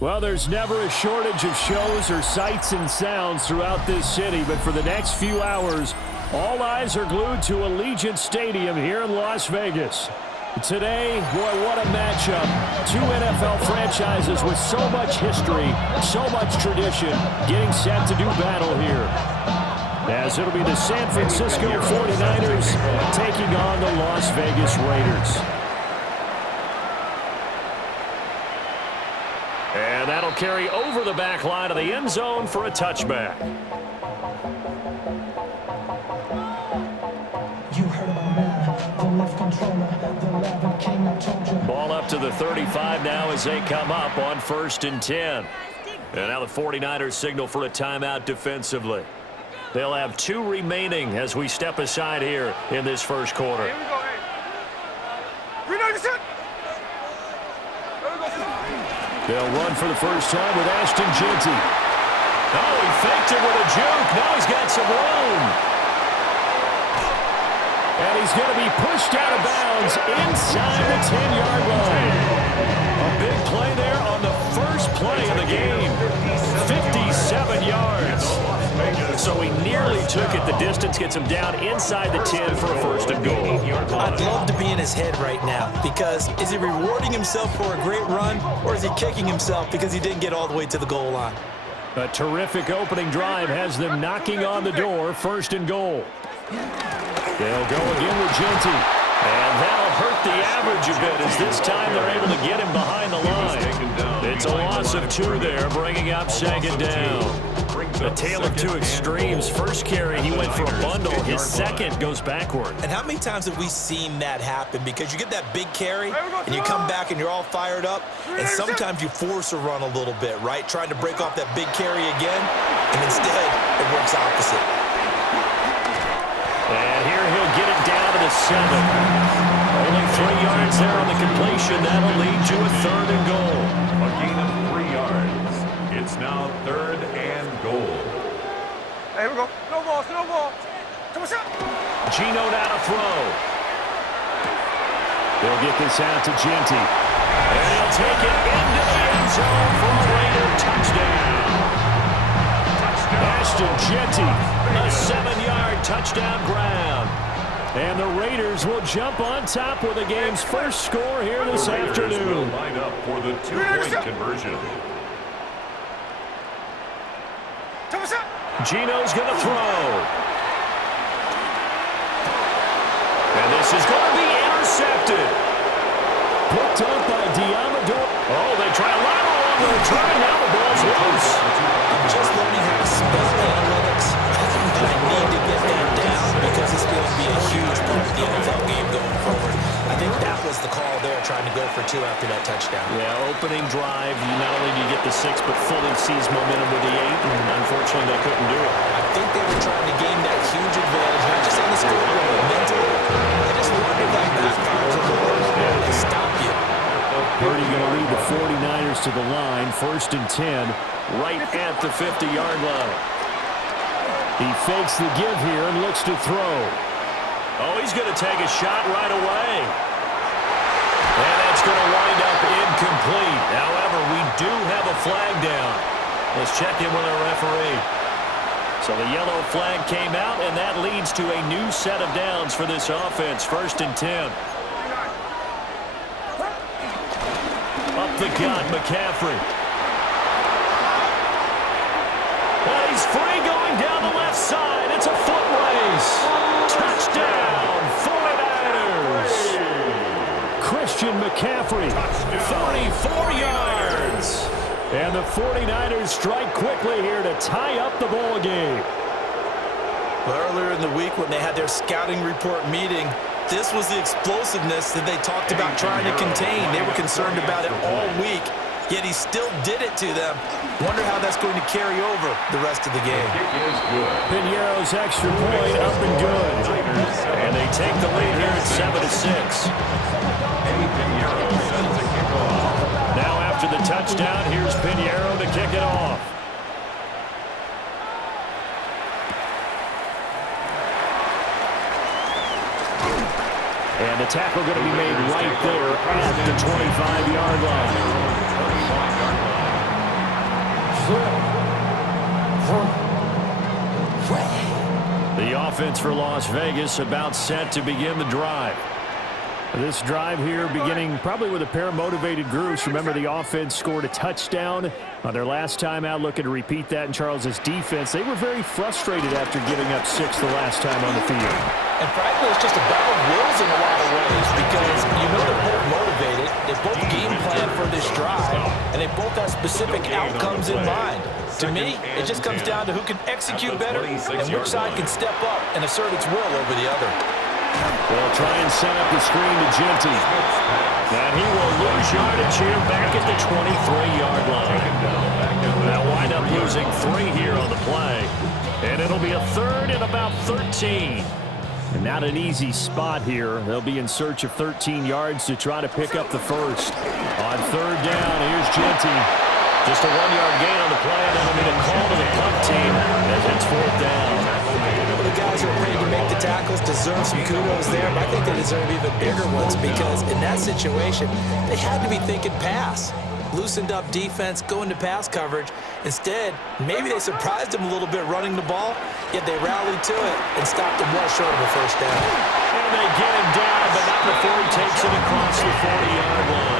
Well, there's never a shortage of shows or sights and sounds throughout this city, but for the next few hours, all eyes are glued to Allegiant Stadium here in Las Vegas. Today, boy, what a matchup. Two NFL franchises with so much history, so much tradition, getting set to do battle here. As it'll be the San Francisco 49ers taking on the Las Vegas Raiders. And that'll carry over the back line of the end zone for a touchback. Ball up to the 35 now as they come up on 1st and 10. And now the 49ers signal for a timeout defensively. They'll have 2 remaining as we step aside here in this first quarter. Here we go, They'll run for the first time with Ashton Jeanty. Oh, he faked it with a juke. Now he's got some room. And he's going to be pushed out of bounds inside the 10-yard line. A big play there on the first play of the game. 57 yards. So he nearly took it the distance, gets him down inside the 10 for a 1st and goal. I'd love to be in his head right now, because is he rewarding himself for a great run, or is he kicking himself because he didn't get all the way to the goal line? A terrific opening drive has them knocking on the door, 1st and goal. They'll go again with Jeanty. And that'll hurt the average a bit as this time they're able to get him behind the line. It's a loss of 2 there, bringing up 2nd down. A tale of 2 extremes. First carry, he went for a bundle. His second goes backward. And how many times have we seen that happen? Because you get that big carry, and you come back and you're all fired up, and sometimes you force a run a little bit, right? Trying to break off that big carry again, and instead it works opposite. And here he'll get it down to the 7. Only 3 yards there on the completion. That'll lead to a 3rd and goal. A gain of 3 yards. It's now 3rd and goal. Here we go. No ball, no ball. Come on, shot. Geno now to throw. They'll get this out to Jeanty. And he'll take it into the end zone for a Raider touchdown. Ashton Jeanty, a 7-yard touchdown grab. And the Raiders will jump on top with the game's first score here this afternoon. Will line up for the 2-point conversion. Geno's going to throw. And this is going to be intercepted. Picked up by Diamador. Oh, they try a lateral on the return. Now the ball's loose. I'm just learning how to spell analytics, and I need to get that down because it's going to be a huge part of the NFL game going forward. I think that was the call there, trying to go for 2 after that touchdown. Yeah, opening drive, not only do you get the 6, but fully seize momentum with the 8, and unfortunately they couldn't do it. I think they were trying to gain that huge advantage, not just on the scoreboard, but mentally. I just wonder if that backfires a little and stop you. Purdy going to lead the 49ers to the line, 1st and 10, right at the 50-yard line. He fakes the give here and looks to throw. Oh, he's going to take a shot right away. And that's going to wind up incomplete. However, we do have a flag down. Let's check in with our referee. So the yellow flag came out, and that leads to a new set of downs for this offense, 1st and 10. Up the gut, McCaffrey. Well, he's free going down the left side. It's a foot race. Touchdown, 49ers. Christian McCaffrey, 44 yards. And the 49ers strike quickly here to tie up the ball game. Well, earlier in the week when they had their scouting report meeting, this was the explosiveness that they talked about trying to contain. They were concerned about it all week, yet he still did it to them. Wonder how that's going to carry over the rest of the game. Piñeiro's extra point up and good. And they take the lead here at 7-6. Now after the touchdown, here's Piñeiro to kick it off. And the tackle going to be made right there at the 25-yard line. The offense for Las Vegas about set to begin the drive. This drive here beginning probably with a pair of motivated groups. Remember, the offense scored a touchdown on their last time out, looking to repeat that in Charles' defense. They were very frustrated after giving up 6 the last time on the field. And frankly, it's just a battle of wills in a lot of ways because you know they're both motivated, they both game plan for this drive, and they both have specific outcomes in mind. To me, it just comes down to who can execute better and which side can step up and assert its will over the other. They'll try and set up the screen to Genty. And he will lose yardage here back at the 23-yard line. They'll wind up losing 3 here on the play. And it'll be a 3rd and about 13. And not an easy spot here. They'll be in search of 13 yards to try to pick up the first. On 3rd down, here's Genty. Just a 1-yard gain on the play, and that'll be the call to the punt team as it's 4th down. Well, the guys who are paid to make the tackles deserve some kudos there, but I think they deserve even bigger ones because in that situation, they had to be thinking pass. Loosened up defense, going to pass coverage. Instead, maybe they surprised him a little bit running the ball, yet they rallied to it and stopped him well short of a first down. And they get him down, but not before he takes it across the 40-yard line.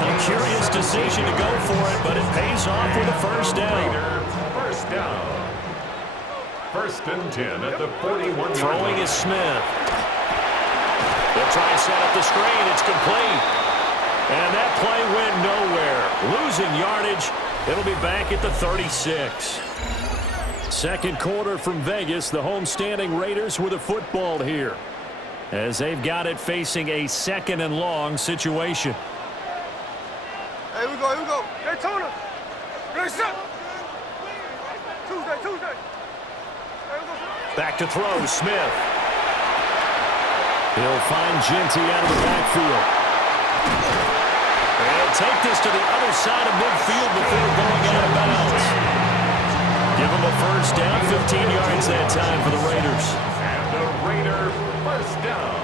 A curious decision to go for it, but it pays off with a first down. First down. 1st and 10 at the 41. Throwing is Smith. They'll try and set up the screen. It's complete. And that play went nowhere. Losing yardage. It'll be back at the 36. Second quarter from Vegas. The homestanding Raiders with a football here, as they've got it facing a 2nd and long situation. Here we go, here we go. Hey, Tona. Ready, set. Tuesday. Back to throw, Smith. He'll find Genty out of the backfield. And he'll take this to the other side of midfield before going out of bounds. Give him a first down, 15 yards that time for the Raiders. And the Raider first down.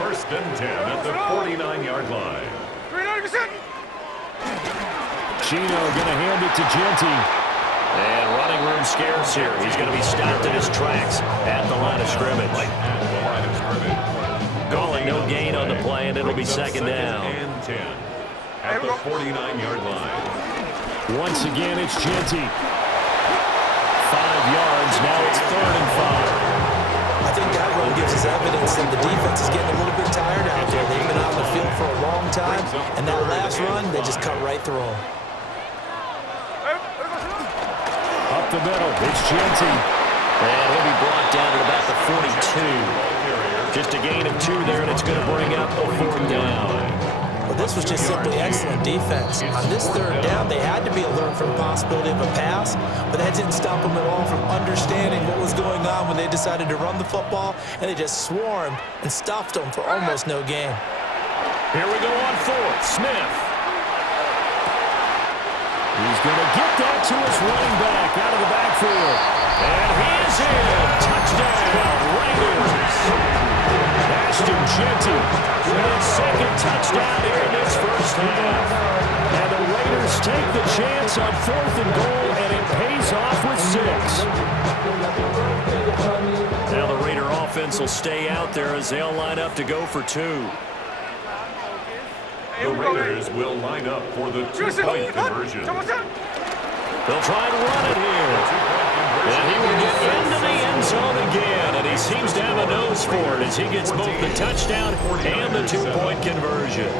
1st and 10 at the 49-yard line. 390%. Chino going to hand it to Genty. And running room scarce here. He's going to be stopped in his tracks at the line of scrimmage. Calling no gain on the play, and it'll be 2nd down. And 10 at the 49-yard line. Once again, it's Genty. 5 yards. Now it's 3rd and 5. I think that run gives us evidence that the defense is getting a little bit tired out there. They've been on the field for a long time, and that last run, they just cut right through them. Up the middle, it's Genty. And he'll be brought down at about the 42. Just a gain of 2 there, and it's going to bring up a 4th down. Well, this was just simply excellent defense. On this 3rd down, they had to be alert for the possibility of a pass, but that didn't stop them at all from understanding what was going on when they decided to run the football, and they just swarmed and stuffed them for almost no gain. Here we go on 4th. Smith. He's going to get that to his running back out of the backfield. And he is in. Touchdown, Raiders. Ashton Genty with his 2nd touchdown here in this first half. And the Raiders take the chance on 4th and goal, and it pays off with 6. Now the Raider offense will stay out there as they'll line up to go for 2. The Raiders will line up for the 2-point conversion. They'll try to run it here. And he will get into the end zone again. And he seems to have a nose for it as he gets both the touchdown and the 2-point conversion.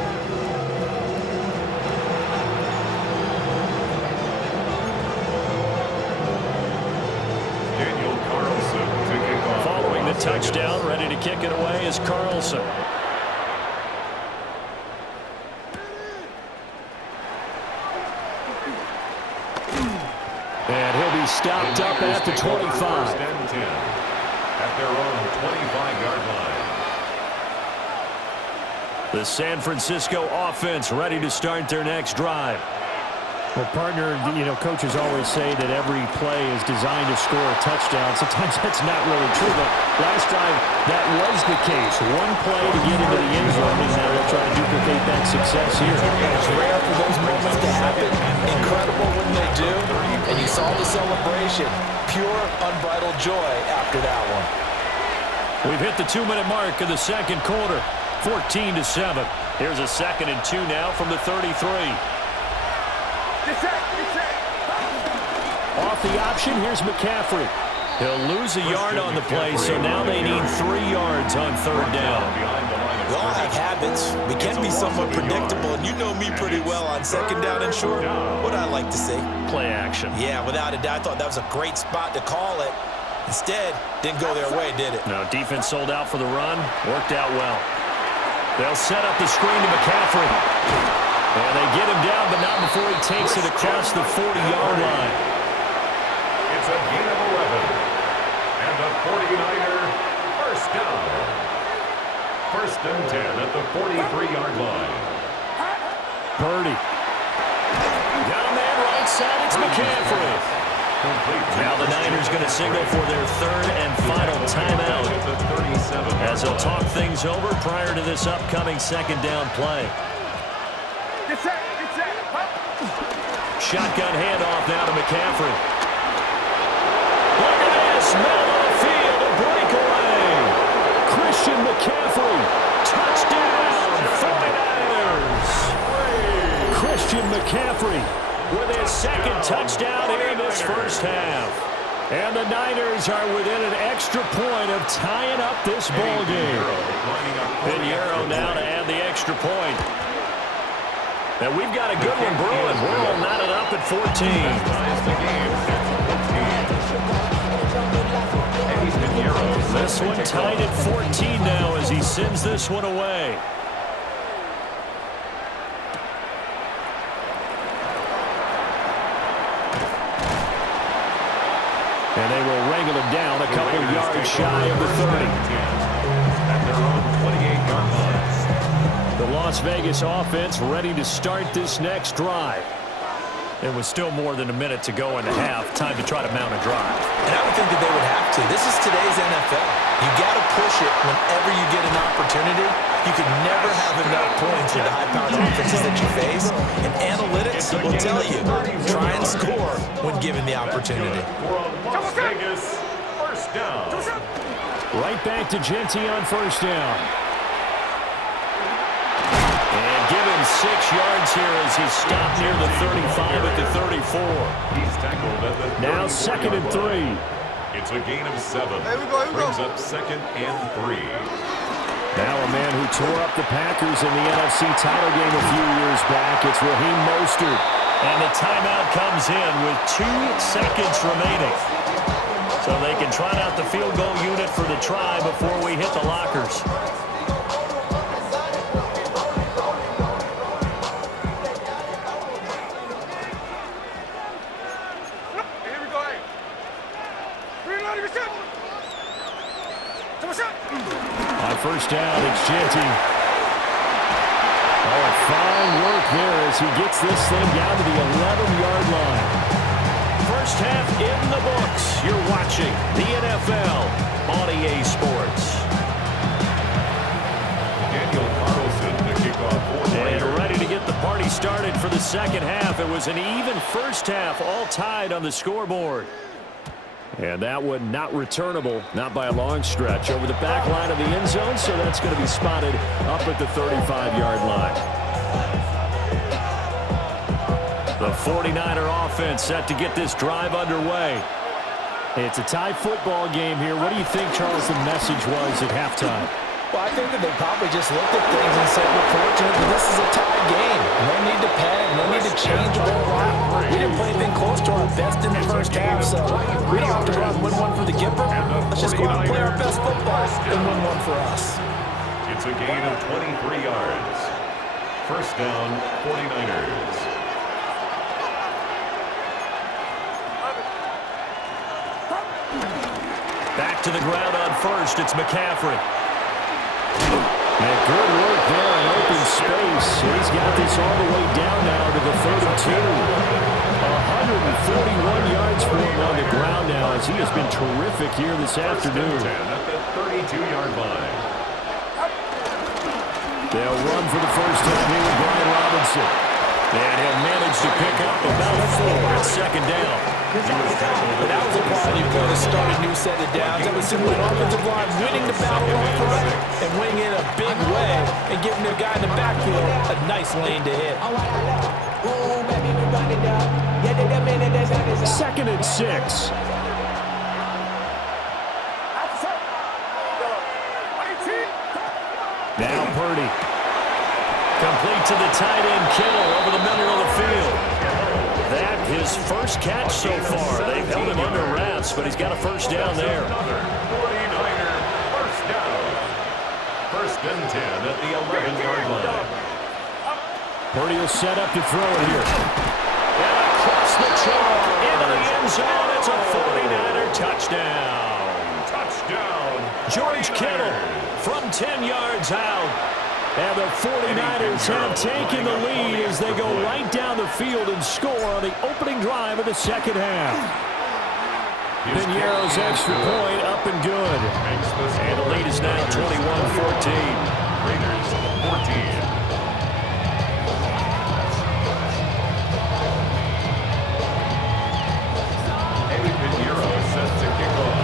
Daniel Carlson to kick off. Following the touchdown, ready to kick it away is Carlson. And he'll be stopped up at the 25. 1st and 10 at their own 25-yard line. The San Francisco offense ready to start their next drive. Well, partner, coaches always say that every play is designed to score a touchdown. Sometimes that's not really true, but last drive, that was the case. One play to get into the end zone, and now they'll try to duplicate that success here. It's rare for those moments to happen. Incredible when they do. And you saw the celebration. Pure, unbridled joy after that one. We've hit the 2-minute mark of the second quarter, 14-7. Here's a 2nd and 2 now from the 33. Off the option, here's McCaffrey. He'll lose a yard on the play, so now they need 3 yards on 3rd down. We all have habits. We can be somewhat predictable, and you know me pretty well on 2nd down and short. What I like to see? Play action. Yeah, without a doubt, I thought that was a great spot to call it. Instead, didn't go their way, did it? No, defense sold out for the run. Worked out well. They'll set up the screen to McCaffrey. And they get him down, but not before he takes it across the 40-yard line. It's a gain of 11. And the 49er first down. 1st and 10 at the 43-yard line. Purdy. Got a man right side. It's McCaffrey. Now the Niners going to signal for their 3rd and final timeout as they'll talk things over prior to this upcoming 2nd down play. Shotgun handoff now to McCaffrey. Look at this. Middle of the field, a breakaway. Christian McCaffrey. Touchdown, 49ers. Christian McCaffrey with his 2nd touchdown here in this first half. And the Niners are within an extra point of tying up this ball game. Pinheiro now to add the extra point. And we've got a good one brewing. We're all knotted up at 14. This one tied at 14 now as he sends this one away. And they will wrangle him down a couple yards shy of the 30. At their own 28-yard line. The Las Vegas offense ready to start this next drive. It was still more than a minute to go in the half. Time to try to mount a drive. And I would think that they would have to. This is today's NFL. You got to push it whenever you get an opportunity. You could never have enough points with the high-powered offenses that you face. And analytics will tell you, try and score when given the opportunity. Las Vegas, first down. Right back to Genty on 1st down. And give him 6 yards here as he's stopped near the 35 at the 34. He's tackled at the Now 2nd and 3. It's a gain of 7. Here we go. Brings up 2nd and 3. Now a man who tore up the Packers in the NFC title game a few years back. It's Raheem Mostert. And the timeout comes in with 2 seconds remaining. So they can trot out the field goal unit for the try before we hit the lockers. On 1st down, it's Genty. Oh, fine work there as he gets this thing down to the 11-yard line. First half in the books. You're watching the NFL on EA Sports. Daniel Carlson to kick off for the And Raiders. ready to get the party started for the second half. It was an even first half, all tied on the scoreboard. And that one not returnable, not by a long stretch, over the back line of the end zone, so that's going to be spotted up at the 35-yard line. The 49er offense set to get this drive underway. It's a tie football game here. What do you think, Charles, the message was at halftime? Well, I think that they probably just looked at things and said, we're fortunate that this is a tie game. No need to panic. No need to change a whole lot. We didn't play anything close to our best in the first half, so we don't have to go out and win one for the Gipper. Let's just go out and play our best football and win one for us. It's a gain of 23 yards. First down, 49ers. Back to the ground on 1st. It's McCaffrey. And good work there in open space. He's got this all the way down now to the 32. 141 yards for him on the ground now as he has been terrific here this afternoon. 10 at the 32-yard line. They'll run for the first time here with Brian Robinson. And he'll manage to pick up about 4 at second down. But that was a quality play to start a new set of downs. That was simply an offensive line winning the battle off front and winning in a big way and giving their guy in the backfield a nice lane to hit. Second and 6. Now Purdy. Complete to the tight end, Kittle, over the middle of the field. That his first catch so far. They've held him under wraps, but he's got a first down there. Another 49er first down. First and 10 at the 11-yard line. Purdy will set up to throw it here. And across the chalk into the end zone. It's a 49er touchdown. Touchdown. George Kittle from 10 yards out. And the 49ers have taken the lead as they go right down the field and score on the opening drive of the second half. Piñeiro's extra point up and good. And the lead is now 21-14. Raiders 14. Eddie Piñeiro set to kick off.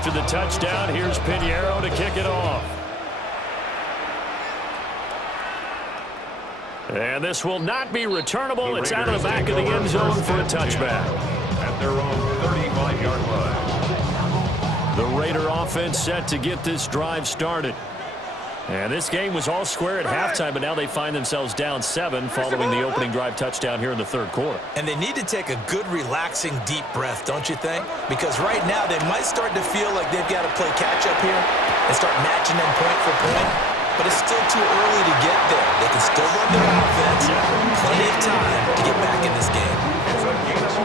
After the touchdown, here's Piñeiro to kick it off. And this will not be returnable. It's out of the back of the end zone for a touchback. At their own 35-yard line. The Raider offense set to get this drive started. And this game was all square at halftime, but now they find themselves down 7 following the opening drive touchdown here in the third quarter. And they need to take a good, relaxing, deep breath, don't you think? Because right now they might start to feel like they've got to play catch-up here and start matching them point for point. But it's still too early to get there. They can still run their offense. Plenty of time to get back in this game.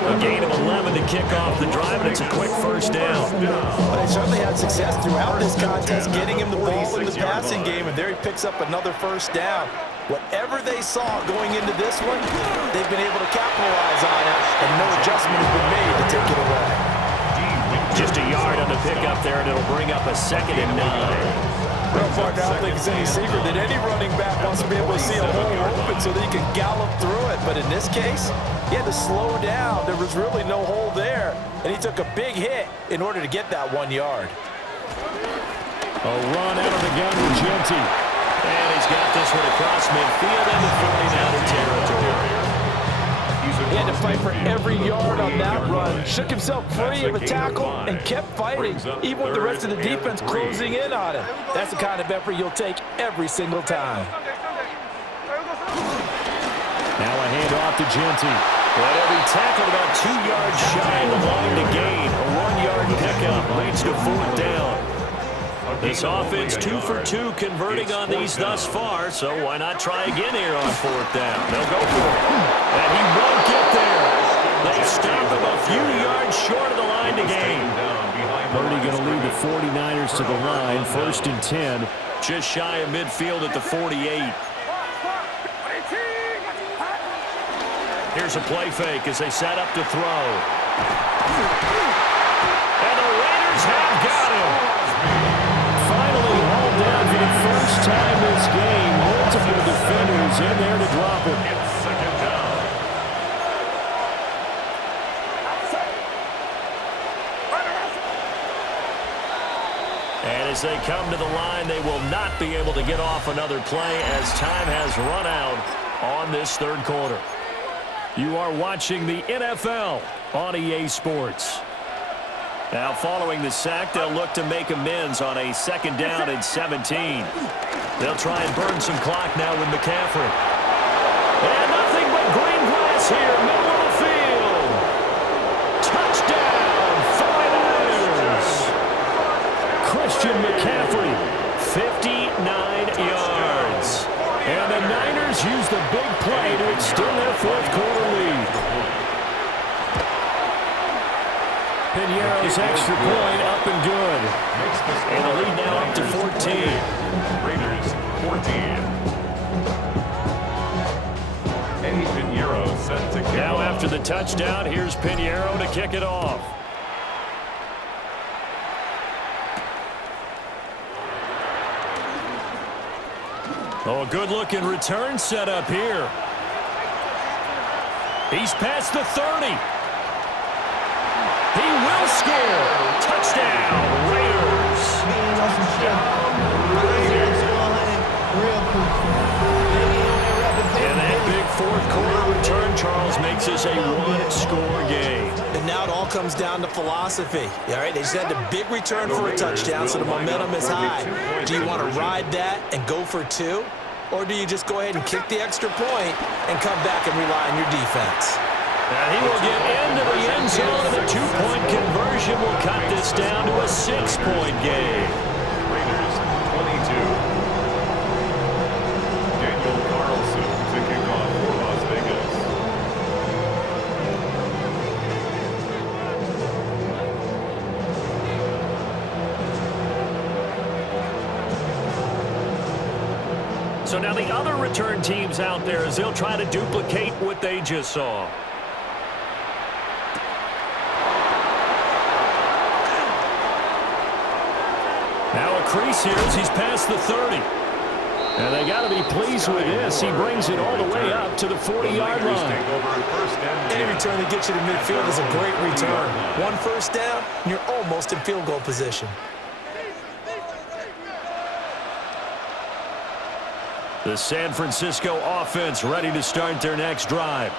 A gain of 11 to kick off the drive, and it's a quick first down. But they certainly had success throughout this contest, getting him the ball in the passing game, and there he picks up another first down. Whatever they saw going into this one, they've been able to capitalize on it, and no adjustment has been made to take it away. Just a yard on the pickup there, and it'll bring up a 2nd and 9. Well, partner, I don't think it's any secret that any running back wants to be able to see a hole open so that he can gallop through it. But in this case, he had to slow down. There was really no hole there, and he took a big hit in order to get that 1 yard. A run out of the gun with Genty. And he's got this one across midfield into 49er territory. He had to fight for every yard on that run. Shook himself free of a tackle and kept fighting, even with the rest of the defense closing in on him. That's the kind of effort you'll take every single time. Now a handoff to Genty. But every tackle about 2 yards shy of the line to gain. A 1-yard pickup leads to 4th down. This offense 2 for 2 converting on these thus far, so why not try again here on 4th down? They'll go for it. And he won't get there. They stop him a few yards short of the line to gain. Purdy going to lead the 49ers to the line, 1st and 10, just shy of midfield at the 48. Here's a play fake as they set up to throw. And the Raiders have got him. Finally hauled down for the first time this game. Multiple defenders in there to drop him. It's 2nd down. And as they come to the line, they will not be able to get off another play as time has run out on this third quarter. You are watching the NFL on EA Sports. Now following the sack, they'll look to make amends on a 2nd down and 17. They'll try and burn some clock now with McCaffrey. And nothing but green grass here, middle of the field. Touchdown, 49ers. Christian McCaffrey, 59 yards. And the Niners Raiders use the big play to extend their fourth quarter lead. Piñeiro's extra point up and good. And the lead now up to 14. Raiders 14. Eddie Piñeiro set to kick Now off. after the touchdown, here's Piñeiro to kick it off. Oh, a good-looking return set up here. He's past the 30. He will score. Touchdown, Raiders. And that big fourth quarter return, Charles, makes this a one-score game. And now it all comes down to philosophy. All right, they just had a big return for a touchdown, so the momentum is high. Do you want to ride that and go for two? Or do you just go ahead and kick the extra point and come back and rely on your defense? And he will get into the end zone, and the two-point conversion will cut this down to a 6-point game. Raiders 22. Daniel Carlson to kick off for Las Vegas. So now the other return teams out there as they'll try to duplicate what they just saw. Now a crease here as he's past the 30. And they got to be pleased with this. He brings it all the way up to the 40-yard line. Any return that gets you to midfield is a great return. One first down, and you're almost in field goal position. The San Francisco offense ready to start their next drive.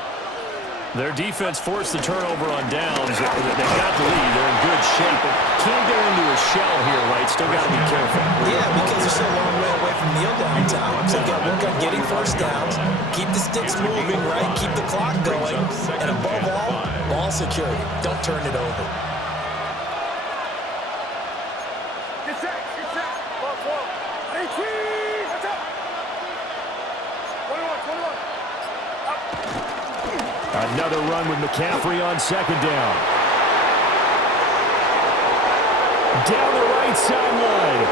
Their defense forced the turnover on downs. They got the lead. They're in good shape. But can't go into a shell here, right? Still got to be careful. Yeah, because they're still a long way away from kneel down time. So you got to work on getting first downs, keep the sticks moving, right? Keep the clock going. And above all, ball security. Don't turn it over. Get set, get set. Ball 12. 18. That's up. 21, 21. Another run with McCaffrey on second down. Down the right sideline.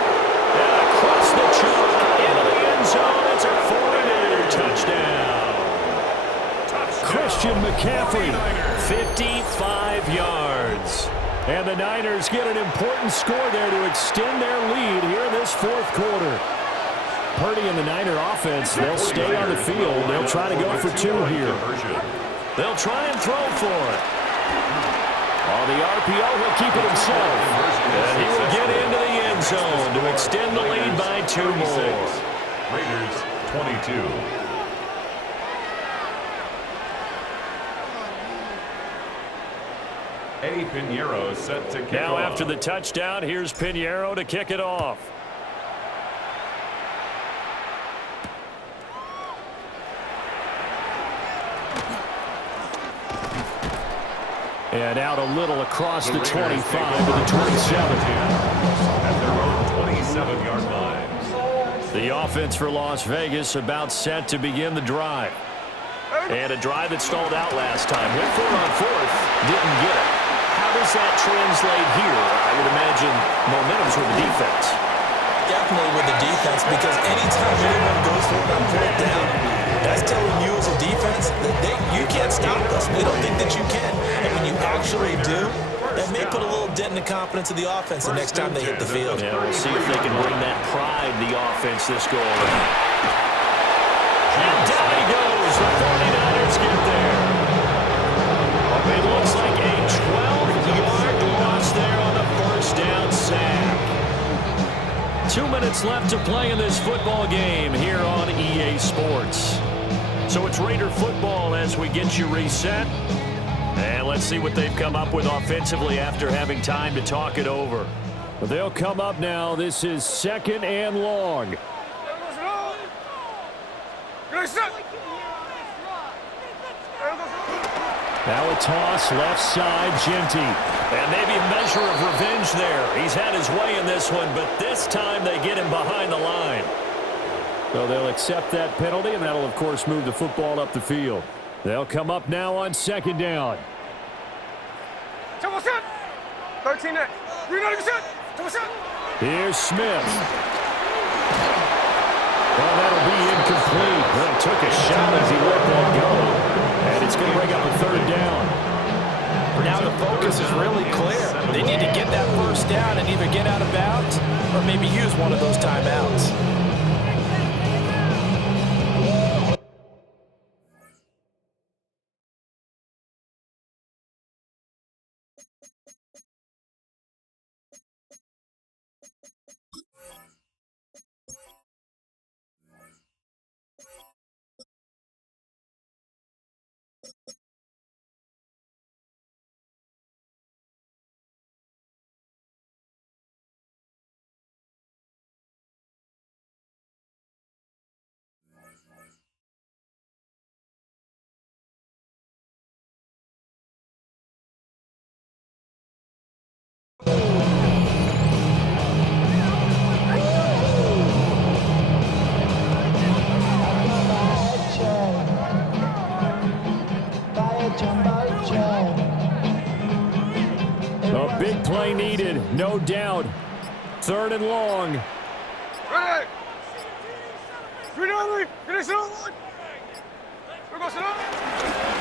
And across the chalk into the end zone. It's a 49er touchdown. Christian McCaffrey, 55 yards. And the Niners get an important score there to extend their lead here in this fourth quarter. Purdy and the Niner offense, they'll stay on the field. They'll try to go for two here. They'll try and throw for it. On the RPO, he'll keep it himself. And he will get into the end zone to extend the lead by 2 more. Raiders 22. Eddie Piñeiro set to kick Now off. after the touchdown, here's Piñeiro to kick it off. And out a little across the 25 to the 27. At their own 27-yard line. The offense for Las Vegas about set to begin the drive. And a drive that stalled out last time. Went for it on fourth, didn't get it. How does that translate here? I would imagine momentum's with the defense. Definitely with the defense, because anytime anyone goes for it on fourth down, that's telling you as a defense that you can't stop us. We don't think that you can. And when you actually do, that may put a little dent in the confidence of the offense the next time they hit the field. Yeah, we'll see if they can bring that pride to the offense this go around. And down he goes. The 49ers get there. It looks like a 12-yard loss there on the first down sack. 2 minutes left to play in this football game here on EA Sports. So it's Raider football as we get you reset. And let's see what they've come up with offensively after having time to talk it over. They'll come up now. This is 2nd and long. Now a toss left side, Genty. And maybe a measure of revenge there. He's had his way in this one, but this time they get him behind the line. So they'll accept that penalty, and that'll, of course, move the football up the field. They'll come up now on second down. 13 net. Here's Smith. Well, that'll be incomplete. Well, he took a shot as he let that go. And it's going to bring up a third down. Now the focus is really clear. They need to get that first down and either get out of bounds or maybe use one of those timeouts. A big play needed, no doubt. Third and long. Ready.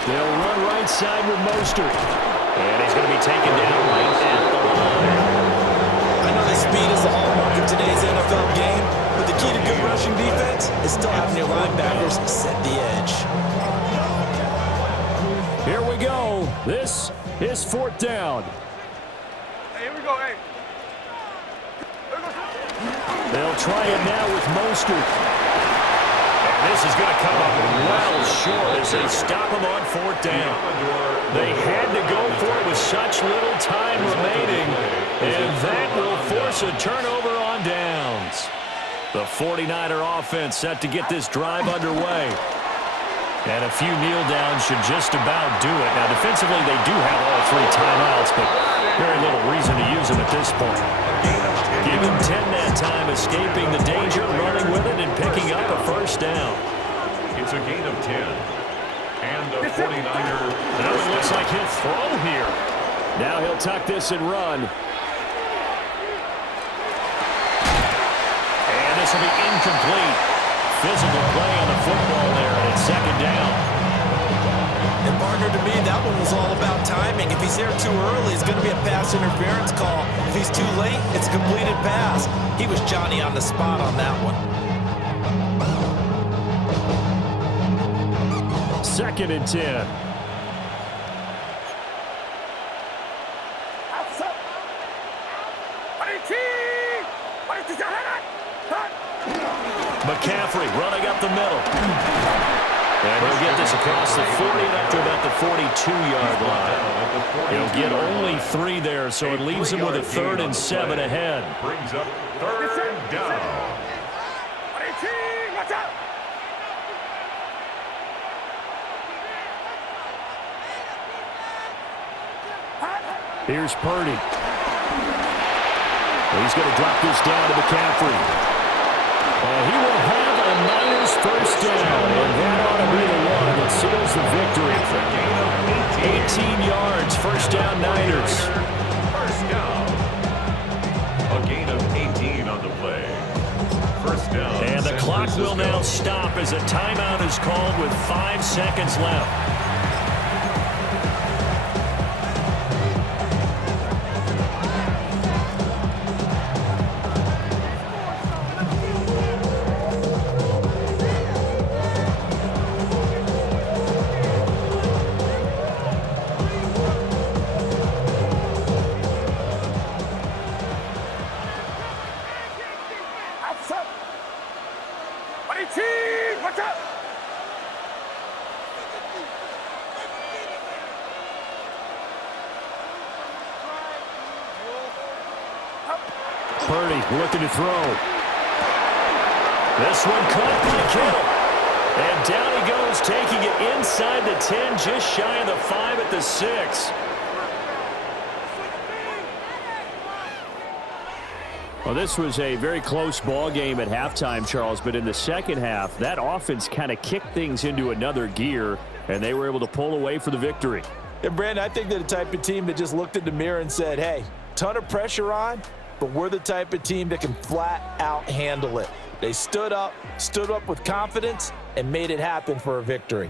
They'll run right side with Mostert. And he's going to be taken down right at the line. I know that speed is the hallmark of today's NFL game, but the key to good rushing defense is still having your linebackers set the edge. Here we go. This is fourth down. Hey, here we go, hey. They'll try it now with Mostert. And this is going to come up well short as they stop him on fourth down. They had to go for it with such little time remaining, and that will force a turnover on downs. The 49er offense set to get this drive underway. And a few kneel downs should just about do it. Now, defensively, they do have all three timeouts, but very little reason to use them at this point. Give him 10 that time, escaping the danger, running with it, and picking up a first down. It's a gain of 10. And the 49er. Now it looks like he'll throw here. Now he'll tuck this and run. And this will be incomplete. Physical play on the football there, and it's second down. And partner, to me, that one was all about timing. If he's there too early, it's going to be a pass interference call. If he's too late, it's a completed pass. He was Johnny on the spot on that one. Second and 10. McCaffrey running up the middle. And he'll get this across the 40 and up to about the 42-yard line. He'll get only 3 there, so it leaves him with a 3rd and 7 ahead. Brings up third down. Here's Purdy. He's going to drop this down to McCaffrey. He will have a Niners first down, and that ought to be the one that seals the victory. 18 yards, first down Niners. First down. A gain of 18 on the play. First down. And the clock will now stop as a timeout is called with 5 seconds left. Purdy looking to throw. This one caught by Kittle. And down he goes, taking it inside the 10, just shy of the 5 at the 6. Well, this was a very close ball game at halftime, Charles, but in the second half, that offense kind of kicked things into another gear, and they were able to pull away for the victory. And, Brandon, I think they're the type of team that just looked in the mirror and said, hey, ton of pressure on, but we're the type of team that can flat out handle it. They stood up with confidence, and made it happen for a victory.